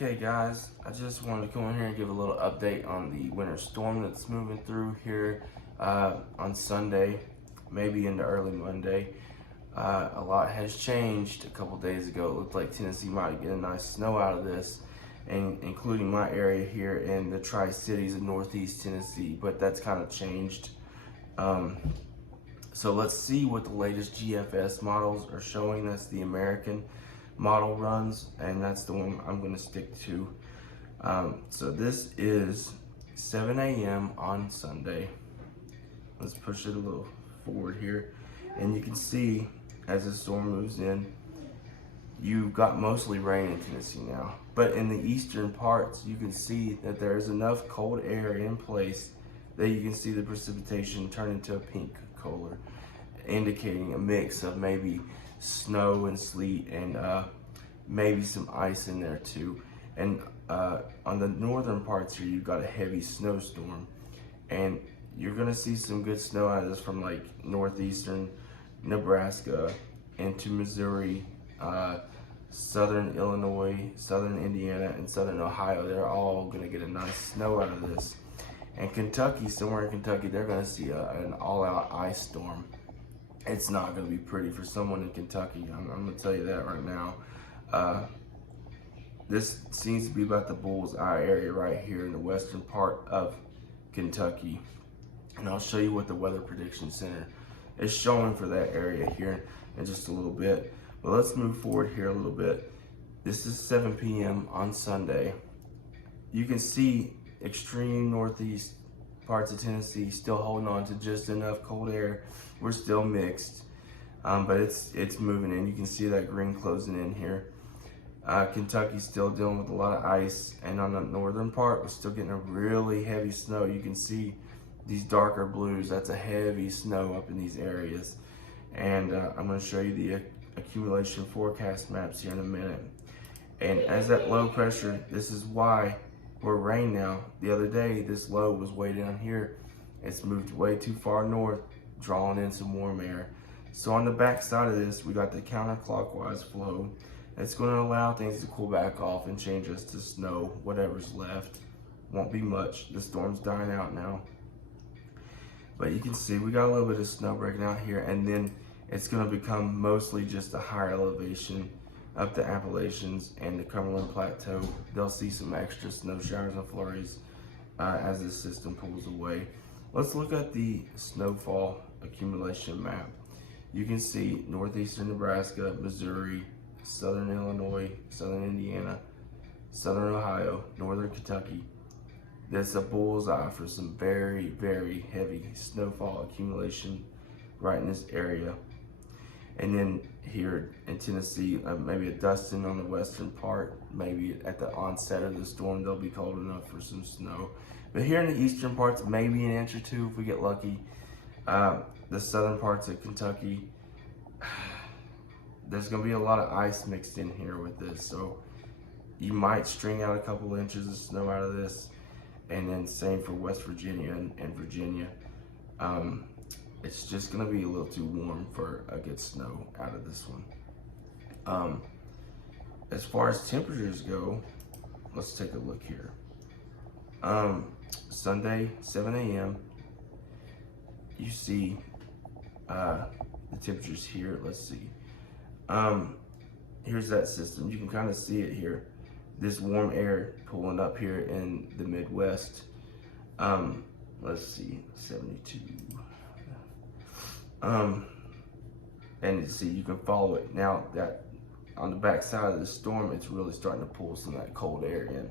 Okay guys, I just wanted to come in here and give a little update on the winter storm that's moving through here on Sunday, maybe into early Monday. A lot has changed. A couple days ago, it looked like Tennessee might get a nice snow out of this, and including my area here in the Tri-Cities of Northeast Tennessee, but that's kind of changed. So let's see what the latest GFS models are showing us. The American model runs, and that's the one I'm going to stick to. So this is 7 a.m. on Sunday. Let's push it a little forward here, and you can see as the storm moves in, you've got mostly rain in Tennessee now, but in the eastern parts you can see that there's enough cold air in place that you can see the precipitation turn into a pink color, indicating a mix of maybe snow and sleet and maybe some ice in there too. And on the northern parts here, you've got a heavy snowstorm, and you're gonna see some good snow out of this from like northeastern Nebraska into Missouri, southern Illinois, southern Indiana, and southern Ohio. They're all gonna get a nice snow out of this. And Kentucky, somewhere in Kentucky, they're gonna see an all-out ice storm. It's not gonna be pretty for someone in Kentucky. I'm gonna tell you that right now. This seems to be about the bull's eye area right here in the western part of Kentucky. And I'll show you what the Weather Prediction Center is showing for that area here in just a little bit. But let's move forward here a little bit. This is 7 p.m. on Sunday. You can see extreme northeast parts of Tennessee still holding on to just enough cold air. We're still mixed, but it's moving in. You can see that green closing in here. Kentucky's still dealing with a lot of ice, and on the northern part, we're still getting a really heavy snow. You can see these darker blues. That's a heavy snow up in these areas. And I'm going to show you the accumulation forecast maps here in a minute. And as that low pressure, this is why we're rain now. The other day, this low was way down here. It's moved way too far north, drawing in some warm air. So on the back side of this, we got the counterclockwise flow. It's going to allow things to cool back off and change us to snow, whatever's left. Won't be much. The storm's dying out now. But you can see we got a little bit of snow breaking out here, and then it's going to become mostly just a higher elevation up the Appalachians and the Cumberland Plateau. They'll see some extra snow showers and flurries as this system pulls away. Let's look at the snowfall accumulation map. You can see northeastern Nebraska, Missouri, southern Illinois, southern Indiana, southern Ohio, northern Kentucky. That's a bullseye for some very, very heavy snowfall accumulation right in this area. And then here in Tennessee, maybe a dusting on the western part. Maybe at the onset of the storm, they'll be cold enough for some snow. But here in the eastern parts, maybe an inch or two if we get lucky. The southern parts of Kentucky, there's gonna be a lot of ice mixed in here with this. So you might string out a couple inches of snow out of this. And then same for West Virginia and Virginia. It's just gonna be a little too warm for a good snow out of this one. As far as temperatures go, let's take a look here. Sunday, 7 a.m. You see the temperatures here. Let's see. Here's that system. You can kind of see it here. This warm air pulling up here in the Midwest. Let's see, 72. And you see, you can follow it. Now that on the back side of the storm, it's really starting to pull some of that cold air in.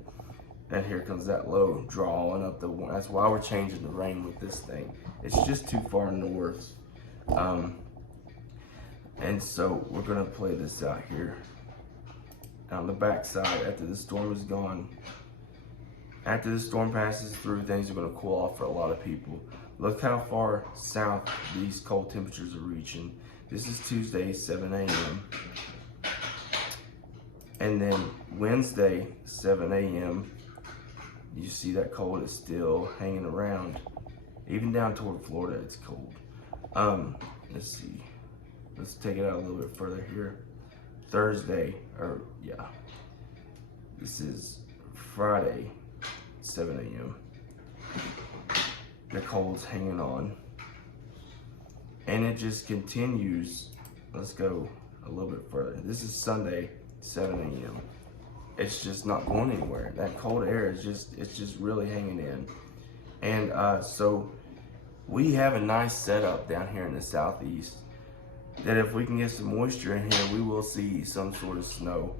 And here comes that low drawing up the warm. That's why we're changing the rain with this thing. It's just too far north. And so we're gonna play this out here. On the back side, after the storm is gone, after the storm passes through, things are going to cool off for a lot of people. Look how far south these cold temperatures are reaching. This is Tuesday, 7 a.m. And then Wednesday, 7 a.m., you see that cold is still hanging around. Even down toward Florida, it's cold. Let's see. Let's take it out a little bit further here. Thursday, or yeah, This is Friday, 7 a.m. The cold's hanging on. And it just continues. Let's go a little bit further. This is Sunday, 7 a.m. It's just not going anywhere. That cold air is just really hanging in. And so we have a nice setup down here in the southeast that if we can get some moisture in here, we will see some sort of snow.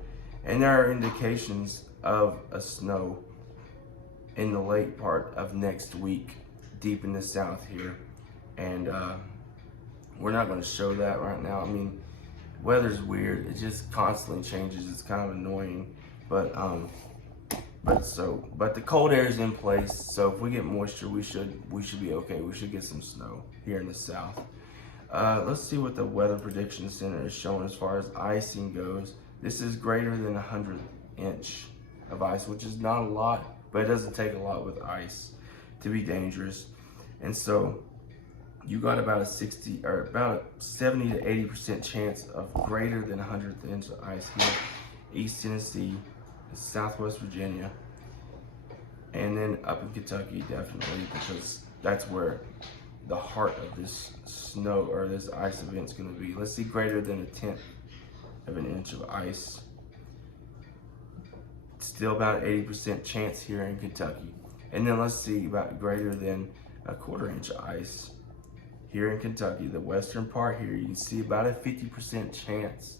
And there are indications of a snow in the late part of next week, deep in the south here. And we're not going to show that right now. I mean, weather's weird. It just constantly changes. It's kind of annoying. But the cold air is in place. So if we get moisture, we should be okay. We should get some snow here in the south. Let's see what the Weather Prediction Center is showing as far as icing goes. This is greater than 100 inch of ice, which is not a lot, but it doesn't take a lot with ice to be dangerous. And so you got about a 70 to 80% chance of greater than 100th inch of ice here, East Tennessee, Southwest Virginia, and then up in Kentucky, definitely, because that's where the heart of this snow or this ice event is going to be. Let's see, greater than 1/10 of an inch of ice. Still about an 80% chance here in Kentucky. And then let's see about greater than 1/4 inch of ice here in Kentucky. The western part here, you can see about a 50% chance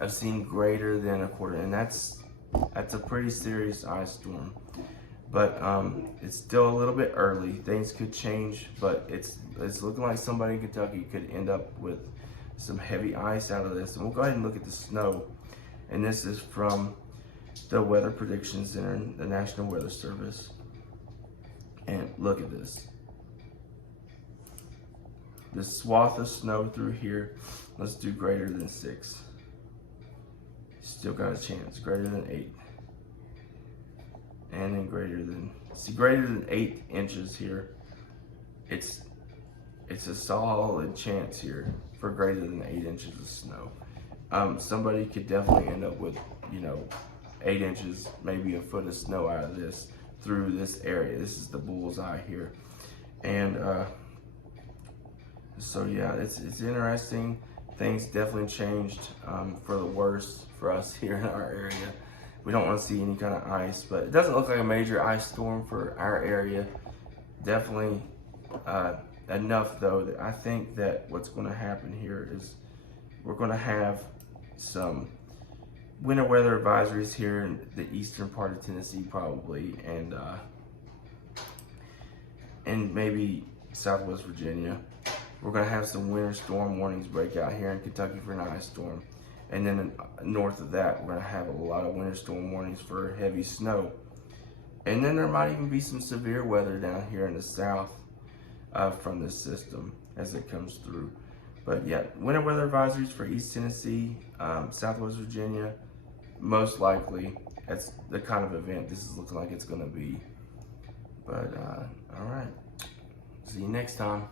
of seeing greater than 1/4, and that's a pretty serious ice storm. But it's still a little bit early. Things could change, but it's looking like somebody in Kentucky could end up with some heavy ice out of this. And we'll go ahead and look at the snow. And this is from the Weather Prediction Center, the National Weather Service. And look at this. This swath of snow through here, let's do greater than 6. Still got a chance, greater than 8. And then greater than 8 inches here. It's a solid chance here for greater than 8 inches of snow. Somebody could definitely end up with, 8 inches, maybe a foot of snow out of this through this area. This is the bullseye here. And so yeah, it's interesting. Things definitely changed for the worse for us here in our area. We don't want to see any kind of ice, but it doesn't look like a major ice storm for our area. Definitely enough though that I think that what's going to happen here is we're going to have some winter weather advisories here in the eastern part of Tennessee probably, and maybe Southwest Virginia. We're going to have some winter storm warnings break out here in Kentucky for an ice storm. And then north of that, we're going to have a lot of winter storm warnings for heavy snow. And then there might even be some severe weather down here in the south from this system as it comes through. But yeah, winter weather advisories for East Tennessee, Southwest Virginia, most likely. That's the kind of event this is looking like it's going to be. But all right, see you next time.